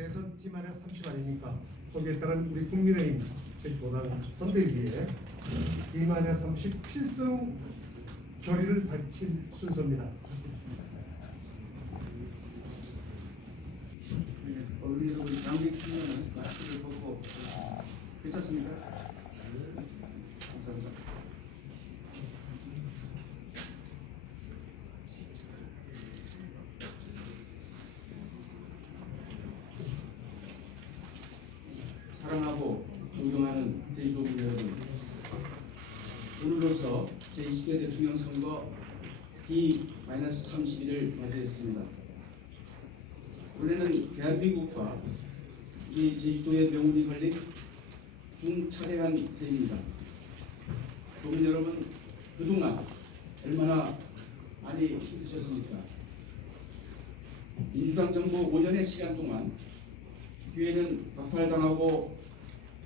대선 T만에 30 아닙니까? 거기에 따른 우리 국민의힘 보단 선대위에 T만에 30 필승 결의를 밝힌 순서입니다. 우리 여러분 양객 수면은 마스크를 벗고 괜찮습니까? 네, 감사합니다. 사랑하고 존경하는 제주도민 여러분, 오늘로서 제20대 대통령 선거 D-31을 맞이했습니다. 원래는 대한민국과 이 제주도의 명운이 걸린 중차대한 해입니다. 도민 여러분, 그동안 얼마나 많이 힘드셨습니까? 민주당 정부 5년의 시간 동안 기회는 박탈당하고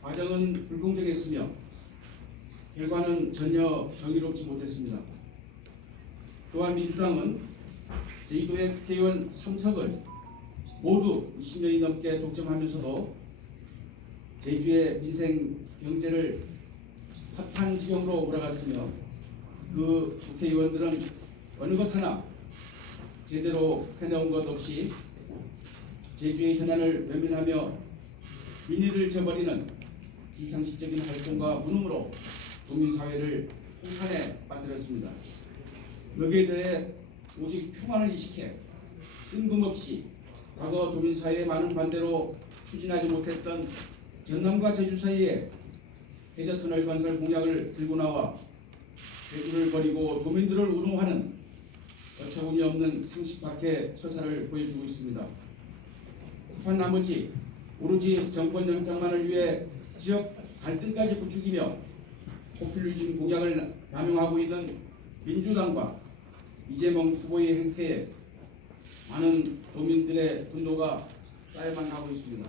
과정은 불공정했으며 결과는 전혀 정의롭지 못했습니다. 또한 민주당은 제주도의 국회의원 3석을 모두 20년이 넘게 독점하면서도 제주의 민생 경제를 파탄 지경으로 몰아갔으며 그 국회의원들은 어느 것 하나 제대로 해내온 것 없이 제주의 현안을 외면하며 민의를 저버리는 비상식적인 활동과 무능으로 국민사회를 혼란에 빠뜨렸습니다. 여기에 대해 오직 평안을 이식해 뜬금없이 과거 도민사회의 많은 반대로 추진하지 못했던 전남과 제주 사이에 해저터널 건설 공약을 들고 나와 대구를 버리고 도민들을 우롱하는 어처구니 없는 상식 밖의 처사를 보여주고 있습니다. 급한 나머지 오로지 정권 연장만을 위해 지역 갈등까지 부추기며 포퓰리즘 공약을 남용하고 있는 민주당과 이재명 후보의 행태에 많은 도민들의 분노가 쌓여만 가고 있습니다.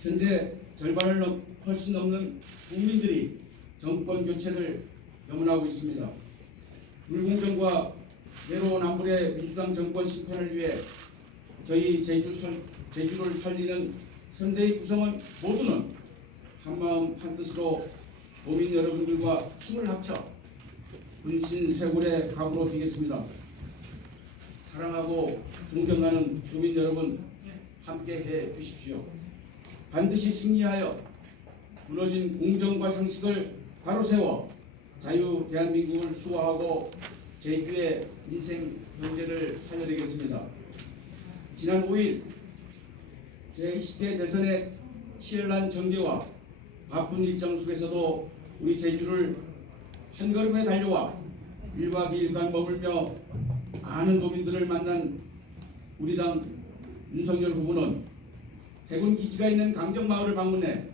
현재 절반을 훨씬 넘는 국민들이 정권 교체를 염원하고 있습니다. 불공정과 내로남불의 민주당 정권 심판을 위해 저희 제주를 살리는 선대위 구성원 모두는 한마음 한뜻으로 도민 여러분들과 힘을 합쳐 분신쇄골의 각오로 뛰겠습니다. 사랑하고 존경하는 도민 여러분, 함께해 주십시오. 반드시 승리하여 무너진 공정과 상식을 바로 세워 자유 대한민국을 수호하고 제주의 민생 경제를 살려내겠습니다. 지난 5일 제20대 대선의 치열한 전개와 바쁜 일정 속에서도 우리 제주를 한 걸음에 달려와 1박 2일간 머물며 많은 도민들을 만난 우리 당 윤석열 후보는 해군 기지가 있는 강정마을을 방문해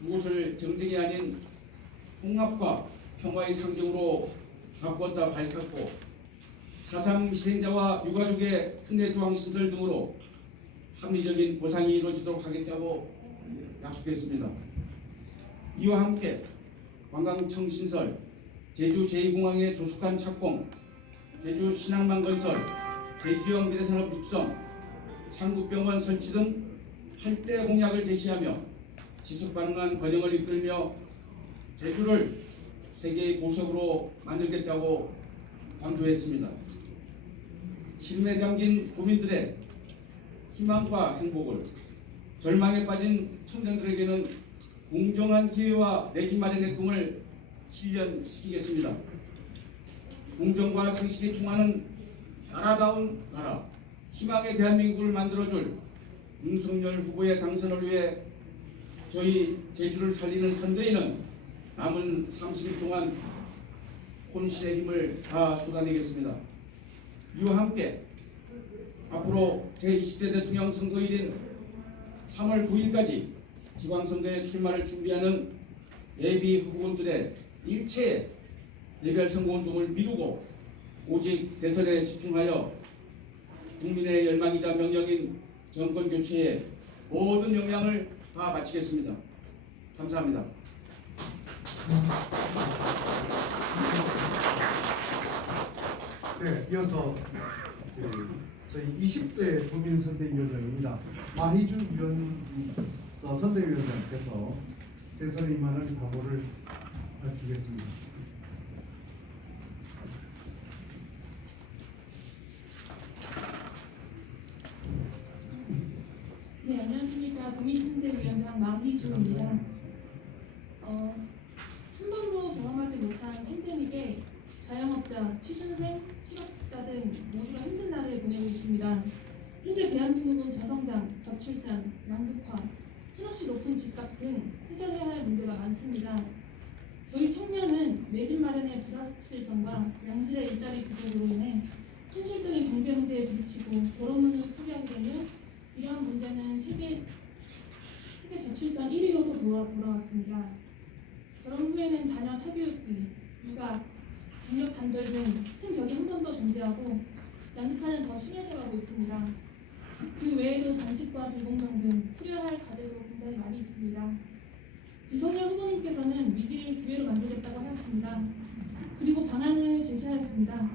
그곳을 정쟁이 아닌 통합과 평화의 상징으로 바꾸었다 밝혔고 4.3 희생자와 유가족의 특례 조항 신설 등으로 합리적인 보상이 이루어지도록 하겠다고 약속했습니다. 이와 함께 관광청 신설, 제주 제2공항의 조속한 착공, 제주 신항만 건설, 제주형 미래산업 육성, 상급병원 설치 등 8대 공약을 제시하며 지속 가능한 번영을 이끌며 제주를 세계의 보석으로 만들겠다고 강조했습니다. 실무에 잠긴 도민들의 희망과 행복을, 절망에 빠진 청년들에게는 공정한 기회와 내집 마련의 꿈을 실현시키겠습니다. 공정과 상식이 통하는 나라다운 나라, 희망의 대한민국을 만들어줄 윤석열 후보의 당선을 위해 저희 제주를 살리는 선대위는 남은 30일 동안 혼신의 힘을 다 쏟아내겠습니다. 이와 함께 앞으로 제20대 대통령 선거일인 3월 9일까지 지방선거에 출마를 준비하는 예비 후보군들의 일체의 개별 선거운동을 미루고 오직 대선에 집중하여 국민의 열망이자 명령인 정권 교체에 모든 역량을 다 바치겠습니다. 감사합니다. 네, 이어서 저희 20대 도민선대위원장입니다. 마희주 선대위원장께서 대선에 임하는 각오를 밝히겠습니다. 네, 안녕하십니까. 도민선대위원장 마희주입니다. 한 번도 경험하지 못한 팬데믹에 자영업자, 취준생, 실업자 등 모두가 힘든 날을 보내고 있습니다. 현재 대한민국은 저성장, 저출산, 양극화, 한없이 높은 집값 등 해결해야 할 문제가 많습니다. 저희 청년은 내 집 마련의 불확실성과 양질의 일자리 부족으로 인해 현실적인 경제 문제에 부딪히고 결혼을 포기하게 되며 이러한 문제는 세계 저출산 1위로도 돌아왔습니다. 결혼 후에는 자녀 사교육비, 육아, 경력 단절 등 큰 벽이 한 번 더 존재하고 양극화는 더 심해져가고 있습니다. 그 외에도 반칙과 불공정 등 풀어야 할 과제도 굉장히 많이 있습니다. 윤석열 후보님께서는 위기를 기회로 만들겠다고 하였습니다. 그리고 방안을 제시하였습니다.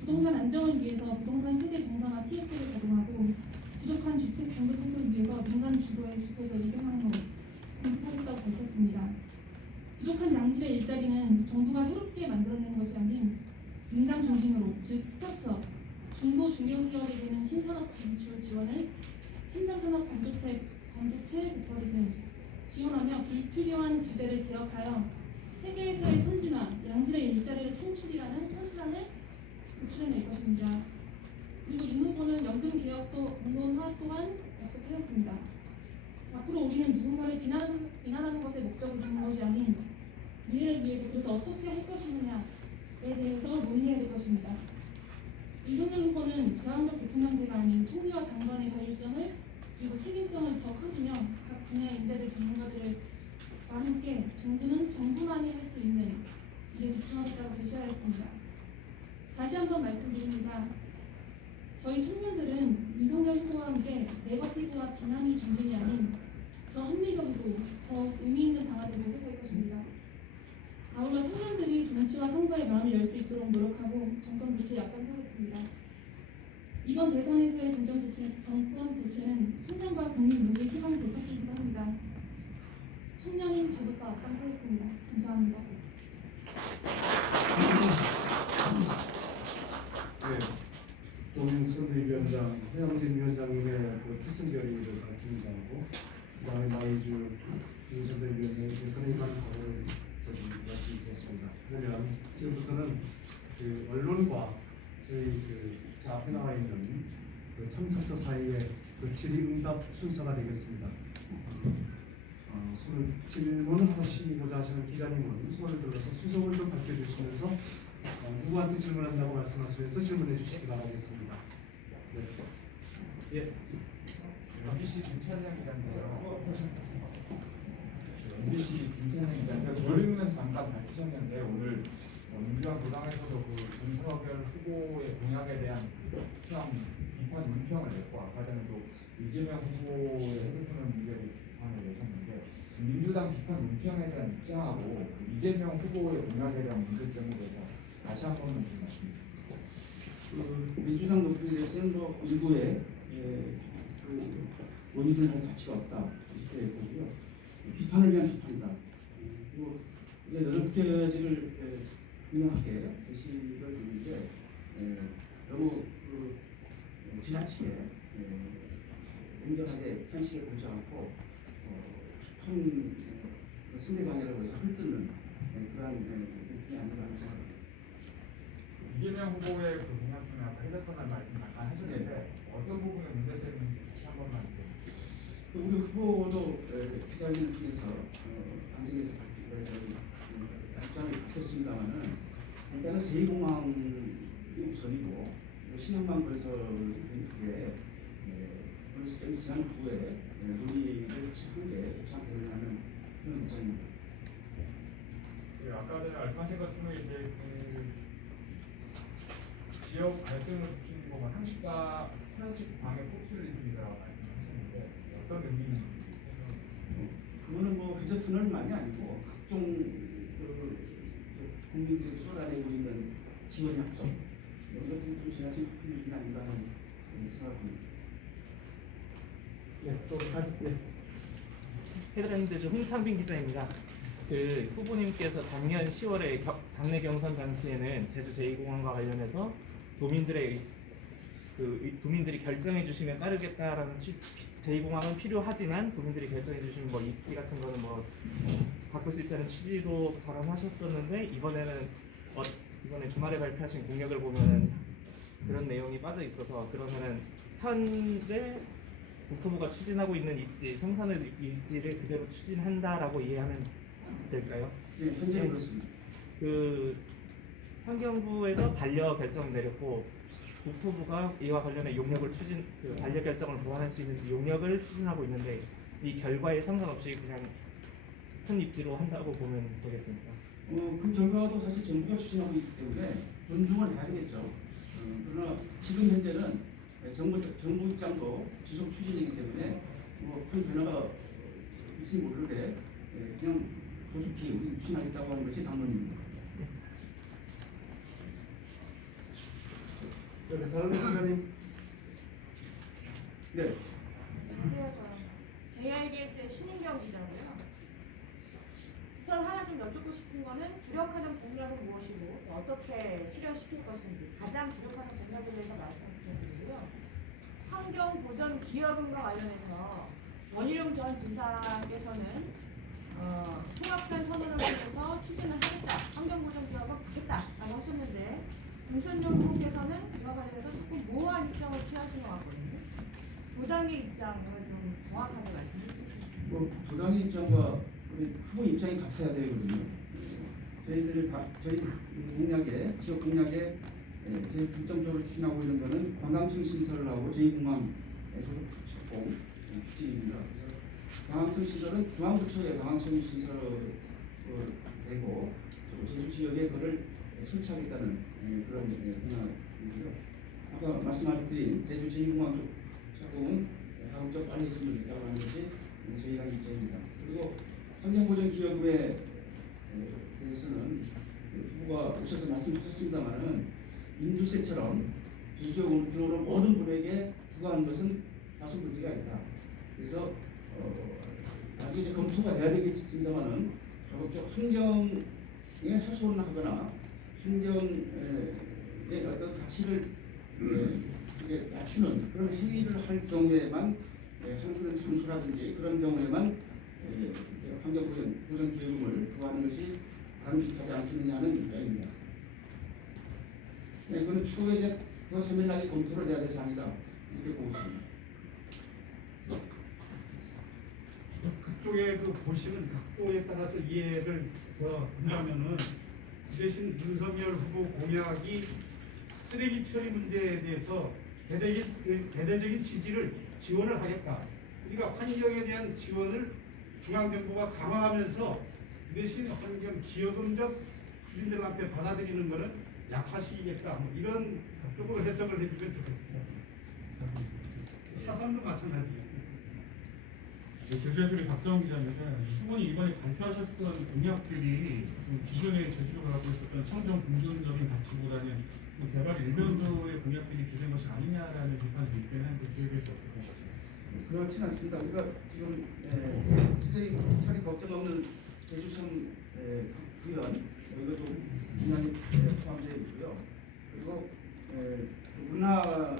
부동산 안정을 위해서 부동산 세제 정상화 TF를 가동하고 부족한 주택 공급 해소를 위해서 민간 주도의 주택을 입양하는 공급하겠다고 밝혔습니다. 부족한 양질의 일자리는 정부가 새롭게 만들어내는 것이 아닌 민간 중심으로, 즉 스타트업, 중소 중견기업에 이르는 신산업 진출 지원을 첨단산업 반도체 배터리 등 지원하며 불필요한 규제를 개혁하여 세계에서의 선진화, 양질의 일자리를 창출이라는 선순환을 구출해낼 것입니다. 그리고 윤 후보는 연금 개혁도 공론화 또한 약속하였습니다. 앞으로 우리는 누군가를 비난하는 것에 목적을 두는 것이 아닌 미래를 위해서 그래서 어떻게 할 것이냐에 대해서 논의해야 될 것입니다. 윤석열 후보는 제왕적 대통령제가 아닌 총리와 장관의 자율성을 그리고 책임성을 더 커지며 각 분야 인재들 전문가들과 함께 정부는 정부만이 할 수 있는 일에 집중하겠다고 제시하였습니다. 다시 한번 말씀드립니다. 저희 청년들은 윤석열 후보와 함께 네거티브와 비난이 중심이 아닌 더 합리적이고 더 의미 있는 방안을 모색할 것입니다. 아울러 청년들이 정치와 선거의 마음을 열 수 있도록 노력하고 정권 교체에 앞장서겠습니다. 이번 대선에서의 정권 교체는 청년과 국민 모두의 희망 되찾기이기도 합니다. 청년인 저부터 앞장서겠습니다. 감사합니다. 네, 도민선대위원장 허영진 위원장님의 그 필승결의를 밝힙니다 하고 그다음에 마희주 선대위원장의 대선에 임하는 각오를 말씀드렸습니다. 그러면 지금부터는 그 언론과 저희 제 앞에 나와 있는 그 참석자 사이의 그 질의응답 순서가 되겠습니다. 질문하시고자 하시는 기자님은 손을 들어서 수석을 좀 밝혀주시면서 누구한테 질문한다고 말씀하시면서 질문해 주시기 바라겠습니다. 네. 예. MBC 김찬영 기자인데요. MBC 김찬영 기자인데 조립문에서 잠깐 밝히셨는데 오늘 민주당 도당에서도 그 윤석열 후보의 공약에 대한 비판 논평을 냈고 아까 전에 또 이재명 후보의 해제선언 문제에 대해서 비판을 내셨는데 민주당 비판 논평에 대한 입장하고 이재명 후보의 공약에 대한 문제점에 대해서 다시 한 번만 좀 말씀해 주세요. 민주당 논평에 대해서는 뭐 일부의 그 논의를 할 가치가 없다 이렇게 보고요. 비판을 위한 비판이다. 그리고 이제 여러 가지를 분명하게 제시를 드리는데 너무 지나치게 냉정하게 현실을 보지 않고 비판 상대방이라고 해서 헐뜯는 그러한 느낌이 아닌가 하는 생각입니다. 이재명 후보의 그 공약 중에 아까 해제선언 말씀 잠깐 하셨는데 어떤 부분에 문제점인지 다시 한 번만 우리 후보도 기자회견을 통해서 당정에서 밝히기로 저희 입장을 밝혔습니다만은 일단은 제2공항이 우선이고 신형만 건설 후에 어느 시점이 지난 후에 논의를 한게 좋지 않겠느냐는 그런 입장입니다. 네, 아까 전에 말씀하신 것 중에 이제 지역 갈등을 부추기고 상식과 플라스틱 방해 포퓰리즘이라고 말씀하셨는데 어떤 의미인지 그거는 뭐 해저터널만이 아니고 각종 국민들이 쏟아내고 있는 지원 약속 이것도 좀 지나친 포퓰리즘이 아닌가 하는 생각합니다. 네, 또 네. 헤드라인제주 홍창빈 기자입니다. 그 후보님께서 작년 10월에 당내 경선 당시에는 제주 제2공항과 관련해서 도민들이 결정해 주시면 따르겠다라는 제2공항은 필요하지만 도민들이 결정해 주시면 뭐 입지 같은 거는 뭐 바꿀 수 있다는 취지로 발언하셨었는데 이번에 주말에 발표하신 공약을 보면은 그런 내용이 빠져 있어서 그러면은 현재 국토부가 추진하고 있는 입지, 성산의 입지를 그대로 추진한다라고 이해하면 될까요? 예, 현재 그렇습니다. 그 환경부에서 반려 결정 내렸고 국토부가 이와 관련해 용역을 반려 결정을 보완할 수 있는지 용역을 추진하고 있는데 이 결과에 상관없이 그냥 큰 입지로 한다고 보면 되겠습니까? 그 결과도 사실 정부가 추진하고 있기 때문에 존중을 해야 되겠죠. 그러나 지금 현재는 정부 입장도 지속 추진이기 때문에 큰 변화가 있을지 모르는데 그냥 조속히 우리 추진하겠다고 하는 것이 당론입니다. 네, 다른 기자님. 네. 안녕하세요. 저는 JIBS의 신인경 기자고요. 우선 하나 좀 여쭙고 싶은 거는 주력하는 공약은 무엇이고 어떻게 실현시킬 것인지 가장 주력하는 공약에 대해서 말씀 부탁드리고요. 환경 보전 기여금과 관련해서 원희룡 전 지사께서는 통합된 선언을 통해서 추진을 하겠다, 환경 보전 기여금 받겠다라고 하셨는데 김선영 후보께서는 이와 관련해서 조금 모호한 입장을 취하신 것 같거든요. 부당의 입장을 좀 정확하게 말씀해 주시죠. 부당의 입장과 우리 후보 입장이 같아야 되거든요. 저희 공약에 지역 공약에 제일 중점적으로 추진하고 있는 것은 관광청 신설을 하고 제2공항 조속 착공 추진입니다. 그래서 관광청 신설은 중앙부처의 관광청이 신설되고 제주 지역에 그를 설치하겠다는 그런 공약이고요. 아까 말씀하셨듯이 제주 제2공항 착공은 가급적 빨리 했으면 좋겠다고 하는 것이 저희 당 입장입니다. 그리고 환경보전기여금에 대해서는 후보가 오셔서 말씀하셨습니다만은 인두세처럼 지지적으로 들어오는 모든 분에게 부과하는 것은 다소 문제가 있다. 그래서 나중에 이제 검토가 돼야 되겠습니다만은 가급적 환경에 훼손을 하거나 환경의 어떤 가치를 낮추는 그런 행위를 할 경우에만 한국은 참수라든지 그런 경우에만 환경보전기여금을 부과하는 것이 바람직하지 않겠느냐는 입장입니다. 네, 그건 추후에 이제 더 세밀하게 검토를 해야 될 사항이다 이렇게 보고 있습니다. 그쪽에 그 보시는 각도에 따라서 이해를 더 한다면은 그 대신 윤석열 후보 공약이 쓰레기 처리 문제에 대해서 대대적인 지원을 하겠다. 그러니까 환경에 대한 지원을 중앙정부가 강화하면서 그 대신 환경 기여금적 주민들한테 받아들이는 것은 약화시키겠다. 뭐 이런 쪽으로 해석을 해주면 좋겠습니다. 사상도 마찬가지예요. 제주에서 박성훈 기자님은 후보님 이번에 발표하셨던 공약들이 좀 기존에 제주도가 갖고 있었던 청정 긍정적인 가치보다는 개발 일변도의 공약들이 주된 것이 아니냐라는 비판도 있긴 한데 그에 대해서 어떻게 생각하십니까? 그렇진 않습니다. 우리가 지금 시대의 차리 걱정 없는 제주성 구현 이것도 분양이 포함되어 있고요. 그리고 문화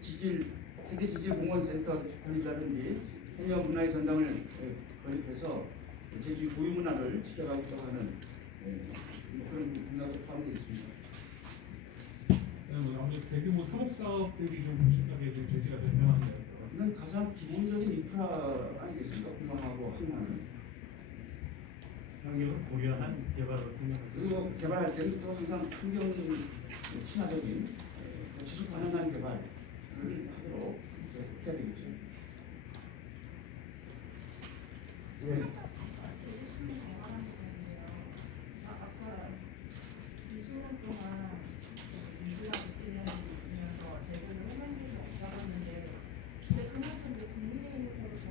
지질 세계 지질 공원센터 건립이라든지 해녀 문화의 전당을 건립해서 제주 고유 문화를 지켜가겠다고 하는 그런 공약도 포함되어 있습니다. 아무래도 대규모 토목 사업들이 좀 심각하게 지금 제시가 된 상황이라서 이건 가장 기본적인 인프라 아니겠습니까? 공항하고 항만은. 환경을 고려한 개발로 생각하시죠. 그리고 개발할 때는 또 항상 환경 친화적인 지속 가능한 개발을 하도록 해야 되겠죠. 네. 아까 20년 동안 민주화 대통령이 있으면서 제대로 해낸 게 없다고 했는데 근데 그만큼 이제 국민의힘에서부터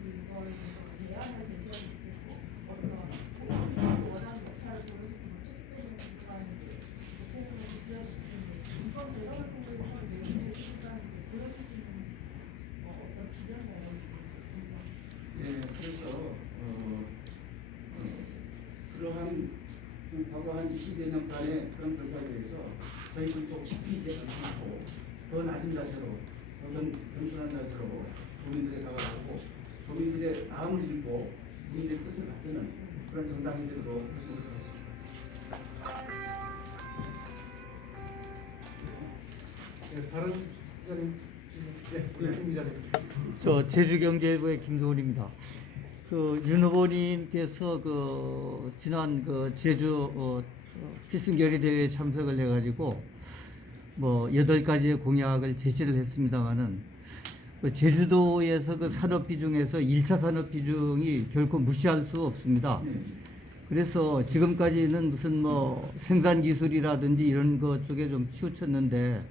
이거에 대해서 대안을 제시하지 못했고 어떤 원하는 역할을 보여주지 못했기 때문에 민주화하는 게 대통령이 비춰지는데 이번 대선을 통해서 내용들이 그러한 과거 한 20여 년간의 그런 결과에 대해서 저희들도 깊이 있게 생각하고 더 낮은 자세로 더 겸손한 자세로 도민들에 다가가고 도민들의 마음을 읽고 국민들의 뜻을 받드는 그런 정당이 되도록 생각하겠습니다. 네, 다른 기자님, 김 기자님. 저 제주경제부의 김도훈입니다. 윤 후보님께서 지난 제주 필승결의 대회에 참석을 해가지고 뭐 8가지의 공약을 제시를 했습니다만은 제주도에서 산업 비중에서 1차 산업 비중이 결코 무시할 수 없습니다. 그래서 지금까지는 무슨 뭐 생산 기술이라든지 이런 것 쪽에 좀 치우쳤는데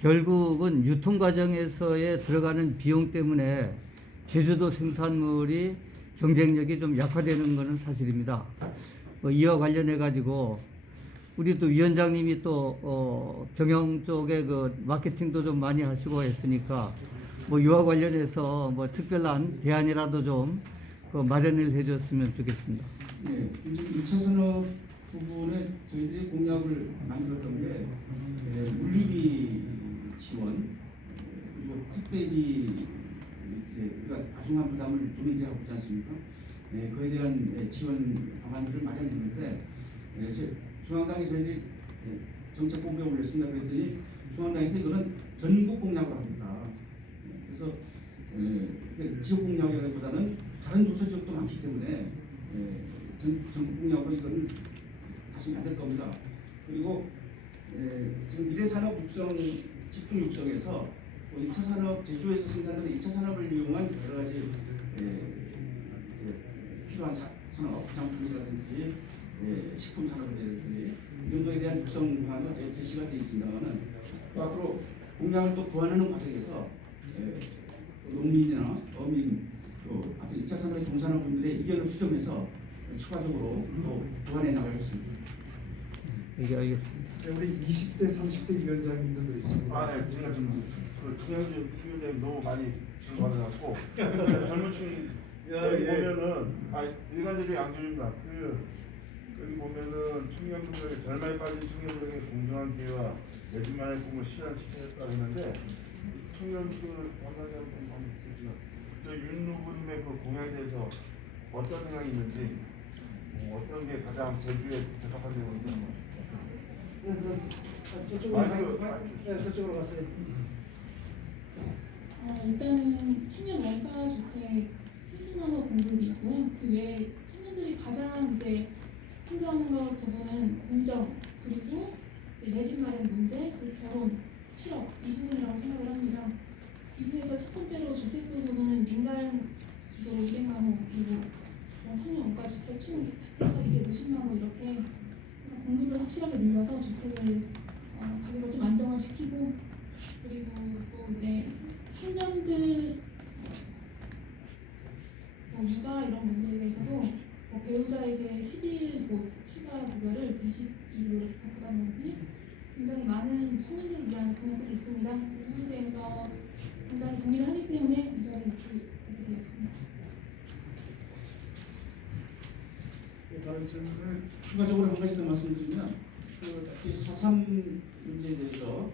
결국은 유통 과정에서의 들어가는 비용 때문에 제주도 생산물이 경쟁력이 좀 약화되는 것은 사실입니다. 이와 관련해 가지고 우리 또 위원장님이 또 경영 쪽에 마케팅도 좀 많이 하시고 했으니까 뭐 이와 관련해서 뭐 특별한 대안이라도 좀 마련을 해줬으면 좋겠습니다. 네, 지금 1차 산업 부분에 저희들이 공약을 만들었던 게 물리비 지원 그리고 택배비 우리가 아중한 부담을 도민들이 하고 있지 않습니까? 그에 대한 지원 방안들을 마련했는데 중앙당이 저희들이 정책본부에 올렸습니다. 그랬더니 중앙당에서 이거는 전국 공약을 합니다. 그래서 지역 공약보다는 다른 조서 지역도 많기 때문에 전국 공약으로 이거는 다시 만들 겁니다. 그리고 지금 미래산업 육성 집중 육성에서 1차 산업 제주에서 생산되는 2차 산업을 이용한 여러 가지 이제 필요한 산업 화장품이라든지 식품 산업이라든지 이런 거에 대한 육성 방안도 제시가 되어 있습니다만은 앞으로 공약을 또 구현하는 과정에서 농민이나 어민 또 2차 산업에 종사하는 분들의 의견을 수렴해서 추가적으로 또 보완해 나가겠습니다. 네, 알겠습니다. 네, 우리 20대, 30대 위원장님들도 있습니다. 네, 제가 지금 김영준 위원장님 너무 많이 지금 받아갖고 젊은 층 여기 보면은 일반적인 양조입니다. 여기 보면은 청년분들의 결말에 빠진 청년들에게 공정한 기회와 내 집만의 꿈을 실현시켰다고 했는데 청년들 관계자분 한번 듣겠습니다. 윤 후보님의 그 공약에 대해서 어떤 생각이 있는지 어떤 게 가장 제주에 적합한 내용인지 저쪽으로 갔어요. 일단은 청년 원가 주택 30만 원 공급이 있고요. 그 외에 청년들이 가장 이제 힘들어하는 것 부분은 공정 그리고 내 집 마련 문제 그리고 결혼 실업 이 부분이라고 생각을 합니다. 이 중에서 첫 번째로 주택 부분은 민간 기도로 200만 원 그리고 청년 원가 주택 총 합해서 250만 원 이렇게 해서 공급을 확실하게 늘려서 주택을 가격을 좀 안정화시키고 그리고 또 이제 청년들 육아 이런 문제에 대해서도 배우자에게 10일 휴가 급여를 22일로 이렇게 바꾸다든지 굉장히 많은 청년들을 위한 공약들이 있습니다. 그 부분에 대해서 굉장히 동의를 하기 때문에 이 자리에 이렇게 되었습니다. 다른 질문을 추가적으로 한 가지 더 말씀드리면 특히 4.3 문제에 대해서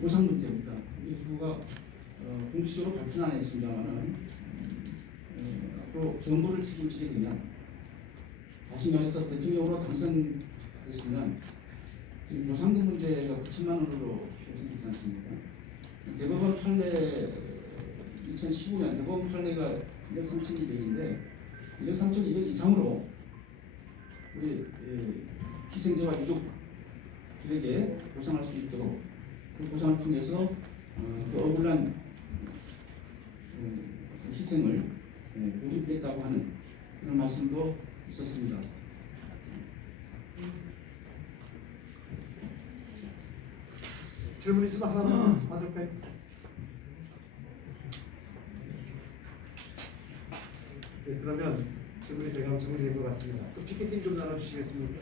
보상 문제입니다. 이 후보가 공식적으로 발표는 안 했습니다만은 앞으로 정부를 책임지게 되면 다시 말해서 대통령으로 당선됐으면 지금 보상금 문제가 9천만 원으로 결정되지 않습니까? 대법원 판례 2015년 대법원 판례가 1억 3,200인데 1억 3,200 이상으로 우리 희생자와 유족들에게 보상할 수 있도록 그 보상을 통해서 그 억울한 희생을 보듬겠다고 하는 그런 말씀도 있었습니다. 질문 있으면 하나만 받을까요? 네, 그러면 질문이 대강 정리된 것 같습니다. 또 피켓팅 좀 나눠주시겠습니까?